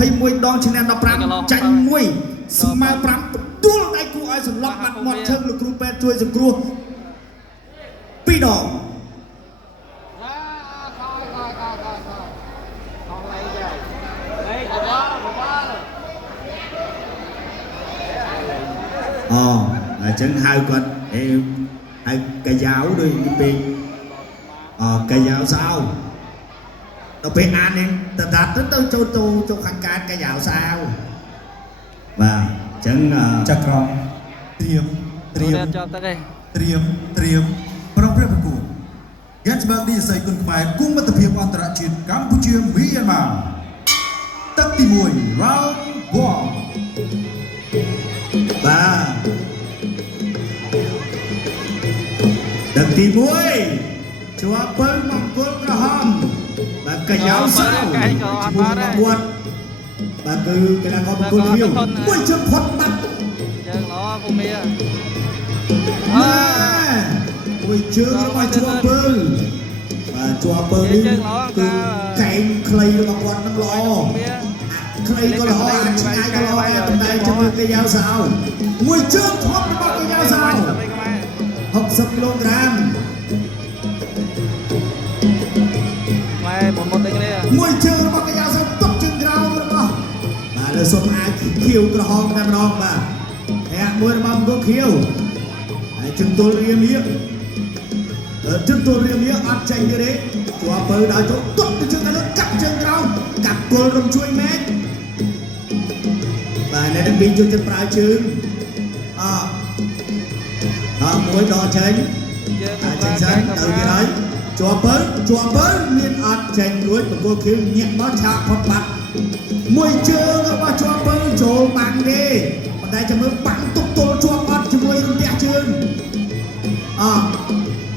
hay mùi đòn trên nền đập rắn tranh mùi mà rắn tuôn tay cụ ai sừng lọc mặt mọt chân lực rupe chui sừng cua pi đỏ chân hai con hai cái giáo đi bị cái giáo sao nó bị ăn nên thật thật rất cho khăn cá cái giáo sao và chân chặt rong triềm trongព្រះប្រគួត Gansberg នេះស័យគុណខ្មែរគុំមិត្តភាពអន្តរជាតិកម្ពុជាមីយ៉ាន់ម៉ាទឹកទី1 round 1បាទទឹកទី1ជាប់ពើមង្គលក្រហមបាទកាយោសាវគាត់បាទគឺកីឡាករមង្គលខៀវមួយជើងផុតបាត់យើងល្អពូមីមួយជើងរបស់ជាប់ពើបាទជាប់ពើនេះគឺកែងខ្លីរបស់គាត់នឹងល្អខ្លីក៏ល្អឆ្ងាយក៏ល្អតែប៉ុន្តែជាមួយកាយោសាវមួយជើងផុតរបស់កាយោសាវ60គីឡូក្រាមមុនទេគ្នាមួយជើងរបស់កាយោសាវទុកជើងក្រោមរបស់បាទលើសុំអាចខៀវក្រហមតែម្ដងបាទអ្នកមួយរបស់មង្គលខៀវហើយជើងទល់រៀមៀជើងទល់រៀមៀអត់ចាញ់ទេជាប់ពើដល់ចូលទុកទៅជើងខាងលើកាប់ជើងក្រោមកាប់គល់រំជួយមែនបាទអ្នកទាំងពីរជួយចិត្តប្រើជើងមួយដល់ចេញចេញសិនទៅទៀតហើយជាប់ពើមានអត់ចេញរួចបង្គោលខៀវញាក់មកឆាកផុតបាត់មួយជើងរបស់ជាប់ពើចូលបាំងទេប៉ុន្តែចាំមើលបាំងទុកទល់ជាប់អត់ជាមួយរំទះជើង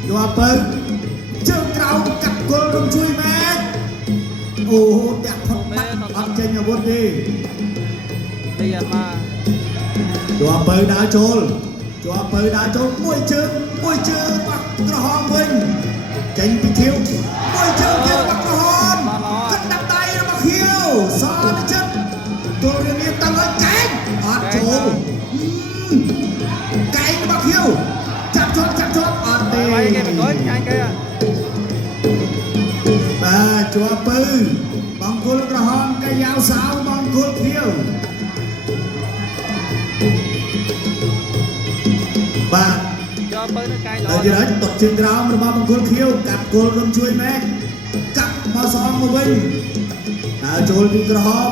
ជាប់ពើជើងក្រោមកាត់គល់រំជួយមែនអូតាក់ផុតបាត់អត់ចេញអាវុធទេនេះយ៉ាម៉ាជាប់ពើដើរចូលមួយជើងបាត់ក្រហមវិញចេញពីខៀវមួយជើងទៀតបាត់ក្រហមគិតដាក់ដៃរបស់ខៀវសទៅចិត្តទល់រៀងមានតាំងឲ្យកែងអត់ចូលកែងរបស់ខៀវចាប់ជាប់អត់ទេវាយគេមិនអើយចាញ់គេបាទជាប់ពើបង្គោលក្រហមកាយោសាវបង្គោលខៀវបាទចូលពើនៅកាយដល់ទៀតទុកជើងក្រោមរបស់បង្គោលខៀវកាត់គល់រំជួយមែនកាត់មកស្អងមកវិញហើយចូលពីក្រហម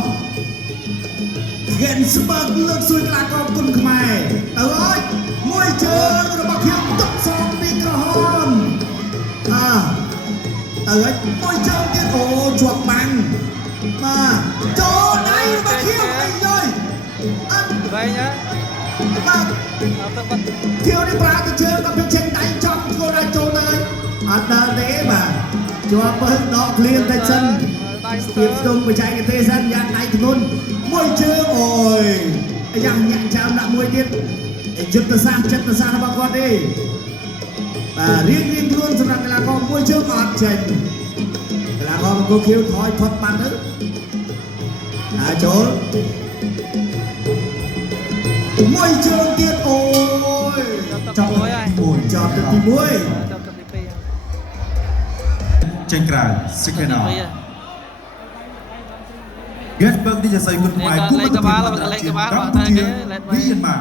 ហ្គេនស្បឺកលើកសួយកីឡាករគុណខ្មែរទៅអើយមួយជើងរបស់ខៀវទុកស្អងពីក្រហមទៅហើយមួយជើងទៀតអូជាប់បាំងបាទចូលដៃរបស់ខៀវអីយយអត់វែងណាបាទខៀវនេះប្រាទៅជើងក៏ពីចេញដៃចំចូលដៃចូលទៅអត់ដល់ទេបាទជាប់ពើដកឃ្លានតែសិនស្ទាបស្ទងបច្ចេកទេសសិនយ៉ាងដៃធ្ងន់មួយជើងអូយយ៉ាងញាក់ចាំដាក់មួយទៀតចិត្តសាស្ត្ររបស់គាត់ទេបាទរៀងខ្លួនសម្រាប់កីឡាករមួយជើងអត់ចេញកីឡាករបង្គោលខៀវថយផុតបាត់ទៅហើយចូលមួយជើងទៀតអូយចាប់មួយហើយចាប់ទៅទី1ចាប់ទៅទី2ចេញក្រៅ second round Gansberg នេះស័យគុណខ្មែរគុំមិត្តភាពអន្តរជាតិកម្ពុជាមីយ៉ាន់ម៉ា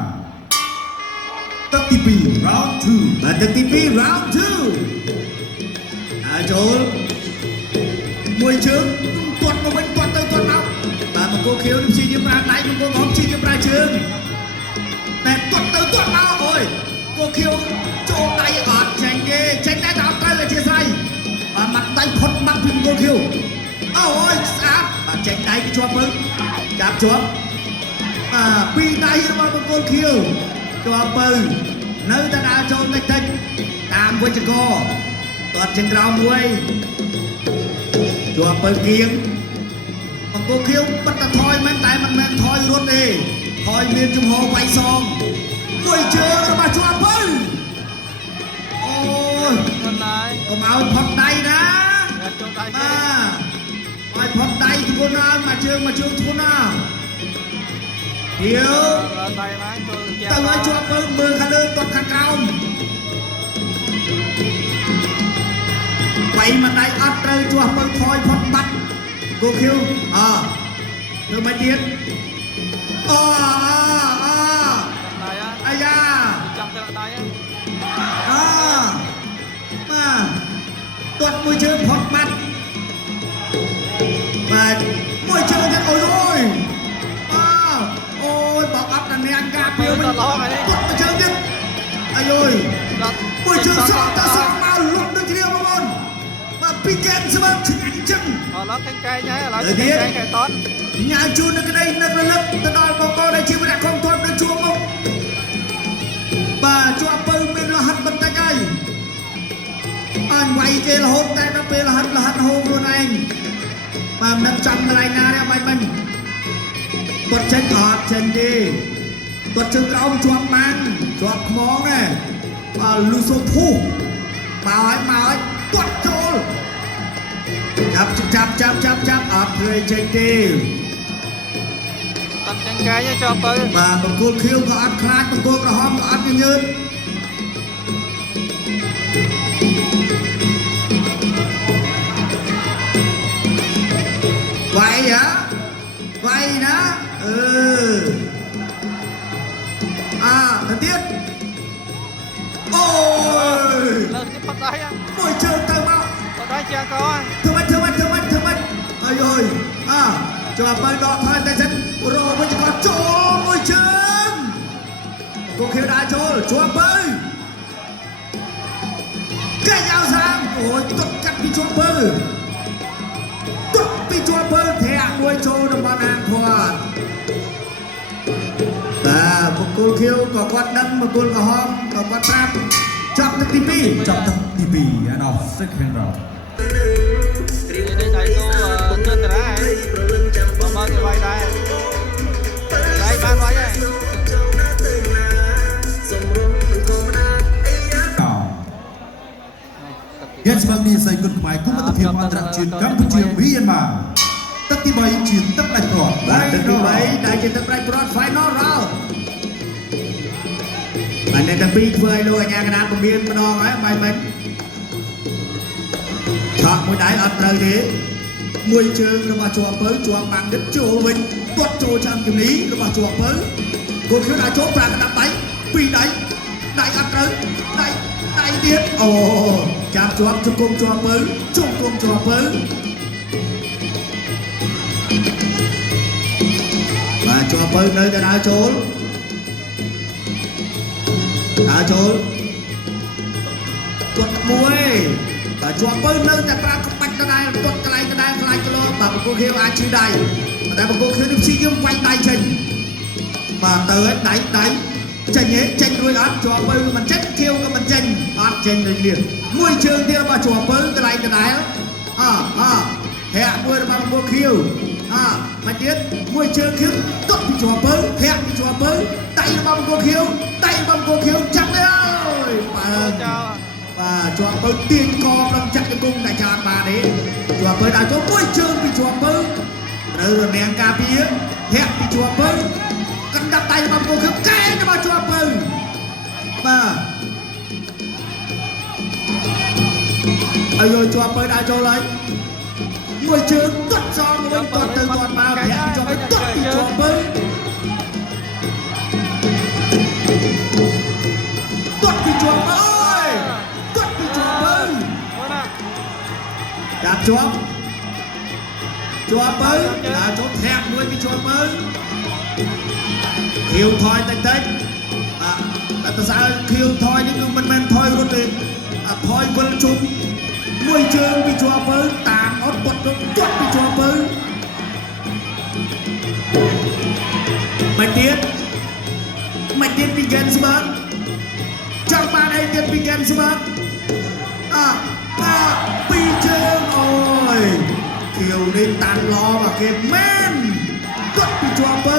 ទឹកទី2 round 2បាទទឹកទី2 round 2ហើយចូលមួយជើងទាត់មកវិញទាត់ទៅទាត់មកបាទបង្គោលខៀវនឹងព្យាយាមប្រើដៃបង្គោលក្រហមព្យាយាមប្រើជើងតែទាត់ទៅទាត់មកអូយបង្គោលខៀវចូលដៃអត់ចេញទេចេញតែអត់ត្រូវអធិស្ឋានបាទមាត់ដៃផុតមាត់ពីបង្គោលខៀវអូយស្អាតបាទចេញដៃជាប់មើលចាប់ជាប់ពីដៃរបស់បង្គោលខៀវជាប់មើលនៅតែដើរចូលតិចតាមវិជ្ជករទាត់ជើងក្រោមមួយជាប់ពើគៀងបង្គោលខៀវបិទតែថយមែនតែមិនមែនថយរត់ទេថយមានជំហរវាយសងមួយជើងរបស់ជាប់ពើអូយមិនដែរកុំឲ្យផុតដៃណាចូលដៃបាទ ឲ្យផុតដៃធ្ងន់ណាស់មកជើងធ្ងន់ណាស់ទៀវ ដល់ដៃណាចូលជា ទៅឲ្យជាប់ពើមើលខាងលើគាត់ខាងក្រោមបាយមួយដៃអត់ត្រូវជាប់ពើថយផុតបាត់គូឃីវធ្វើមិនទៀតដអូៃ អាយ៉ា ចាំទៅដៃ ទាត់មួយជើងផុតបាត់បាទមួយជើងទៀតអូយบอกอัพนันเนี่ยการเปลี่ยนมันกดมาเชิงดิไอ้โอ้ยមួយជើងសងតែសងមកលុបដូចគ្នាបងប្អូនបាទពីកែនស្មើឆ្ងាញ់ចឹង ឥឡូវកែងកែងហើយឥឡូវកែងកែងកែតន់ ញ៉ាំជូននៅក្តីនឹករលឹកទៅដល់បងប្អូនដែលជាម្នាក់ក្នុងទ័ពនៅជួបមកបាទជាប់ពៅមានរហ័តបន្តិចហើយអញវាយគេរហូតតែដល់ពេលរហ័តហូរខ្លួនឯងបាទមិនចាំកន្លែងណាទេបាច់មិនគាត់ចេញអត់ចេញទេគាត់ជើងក្រោមជាប់បានជាប់ខ្មងណាបាទលូសូភូមកឲ្យគាត់ចូលចាប់អត់ព្រៃចេញទេ អត់កែងកែងទេចូលទៅ បាទបង្គោលខៀវក៏អត់ខ្លាចបង្គោលក្រហមក៏អត់ញើតវាយណាទៅទៀតអូយ លើនេះផុតដៃ មួយជើងទៅមក ផុតដៃជាងកោ ធ្វើម៉េចអើយជាប់បាយដកថយតែសិនរោវិញក៏ចូលមួយជើងគូខៀវដាក់ចូលជាប់បើកែញអោសាមអូយទុកកាត់ពីជាប់បើធាក់មួយចូលដល់អានគាត់បាទបង្គោលខៀវក៏គាត់ដឹងបង្គោលក្រហមក៏គាត់ប្រាប់ចាប់ទឹកទី2 ចាប់ទឹកទី2 and of second round នេះដៃគោទិនតារាបងមកគេវាយដែរដៃបានវាយហើយ Yes បើនេះសៃគុណខ្មែរគុំមិត្តភាពអន្តរជាតិកម្ពុជាមីយ៉ាន់ម៉ាទឹកទី3ជាទឹកដាច់ព្រាត់ ទឹកទី3ដែលជាទឹកដាច់ព្រាត់ final round បានតែទី2ធ្វើឲ្យលោកអាញាកណ្ដាលពមៀនម្ដងហើយបាយមិញឆក់មួយដៃអត់ត្រូវទេមួយជើងរបស់ជាប់ពៅជាប់បាំងដិតចូលវិញទាត់ចូលចាំជំនីរបស់ជាប់ពៅគូខៀវដាក់ចូលប្រាកណ្ដាប់ដៃ2ដៃអត់ត្រូវដៃទៀតអូចាប់ជាប់ជង្គង់ជាប់ពៅជង្គង់ជាប់ពៅបាទជាប់ពៅនៅតែដើរចូលគាត់មួយបាទជាប់ពៅនៅតែប្រាប់ក្បាច់ដដែលគាត់កន្លែងដដែលខ្លាចគីឡូបាទបង្គោលខៀវអាចឈឺដៃតែបង្គោលខៀវនេះព្យាយាមវាយដៃចេញបាទទៅឲ្យដៃចេញរួចអត់ជាប់ពៅមិនចេញខៀវក៏មិនចេញអត់ចេញដូចនេះមួយជើងទៀតរបស់ជាប់ពៅកន្លែងដដែលធាក់មួយរបស់បង្គោលខៀវមកទៀតមួយជើងខៀវទុកពីជាប់ពៅធាក់ពីជាប់ពៅដៃរបស់បង្គោលខៀវចាប់ទៅហើយបាទជាប់ពៅទាញកដល់ចាក់ទៅគុំតែចាត់បានទេជាប់ពៅដាក់ចូលមួយជើងពីជាប់ពៅត្រូវរនាំងការពារធាក់ពីជាប់ពៅកណ្ដាប់ដៃរបស់បង្គោលខៀវកែរបស់ជាប់ពៅបាទអាយជាប់ពៅដាក់ចូលហើយមួយជើងទាត់សងវិញទាត់ទៅទាត់មកធាក់ចូលទៅទាត់ពីជាប់ពៅទាត់ពីជាប់ពៅចាប់ជាប់បើដាក់ចូលធាក់មួយពីជាប់បើខៀវថយតិចតែតើសើខៀវថយនេះគឺមិនមែនថយរត់ទេថយវិលជុំមួយជើងពីជាប់បើតាមអត់គាត់ទាត់ពីជាប់បើមកទៀតពីកែនស្មើចង់បានអីទៀតពីកែនស្មើពីជើងអូយខៀវនេះតាន់ឡមកគេមែនទាត់ពីជាប់បើ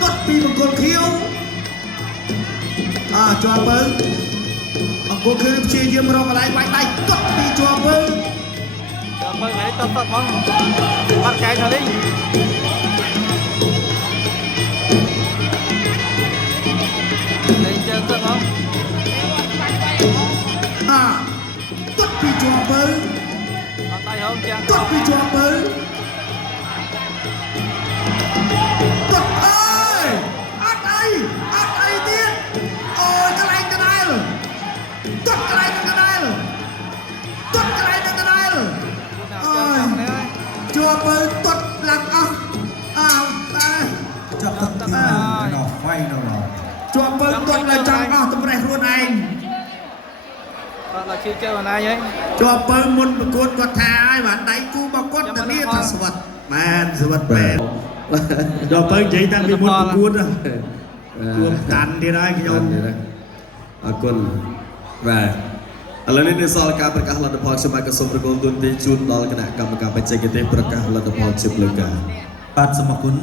ទាត់ពីបង្គោលខៀវជាប់បើបង្គោលខៀវព្យាយាមរកកន្លែងបាច់ដៃទាត់ពីជាប់បើ mời cái tập tập không bắt cái thằng đi lên chân tập không tuất bị chùa bự bắt tay không chàng tuất bị chùa bự tuất ơi át đâyទៀតôi cái này tuất cái này tuất cái này ôi chùa bự tuất làm ong Chấp tận tiếng nào nó quay đâu rồi. ជាប់ពើគាត់នៅចង់អស់តម្រេះខ្លួនឯង គាត់là chưa chơi mà nay ấy ជាប់ពើមុនប្រកួតគាត់ថាហើយបាទដៃគូរបស់គាត់តានេះថាស្វិតមែនស្វិតមែនជាប់ពើនិយាយតាំងពីមុនប្រកួតគួរតាន់ទៀតហើយខ្ញុំ អរគុណបាទឥឡូវនេះនៅសល់ការប្រកាសលទ្ធផលខ្ញុំអាចក៏សូមប្រកល់ទូនទីជូនដល់គណៈកម្មការបច្ចេកទេសប្រកាសលទ្ធផលជាផ្លូវការ បាទសូមអរគុណ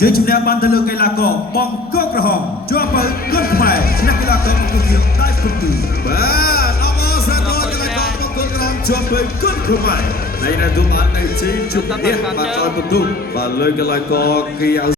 ជ័យជំនះបានទៅលើកីឡាករបង្គោលក្រហមជាប់បើគុនខ្មែរឈ្នះកីឡាករបង្គោលខៀវដៃពិន្ទុ បាទអបអរសាទរគណៈកម្មការគុណរំជាប់ពេលគុណខ្មែរនៃរដូវបាននៅជ័យជំនះបានឲ្យបន្ទុកបាទលើកីឡាករគី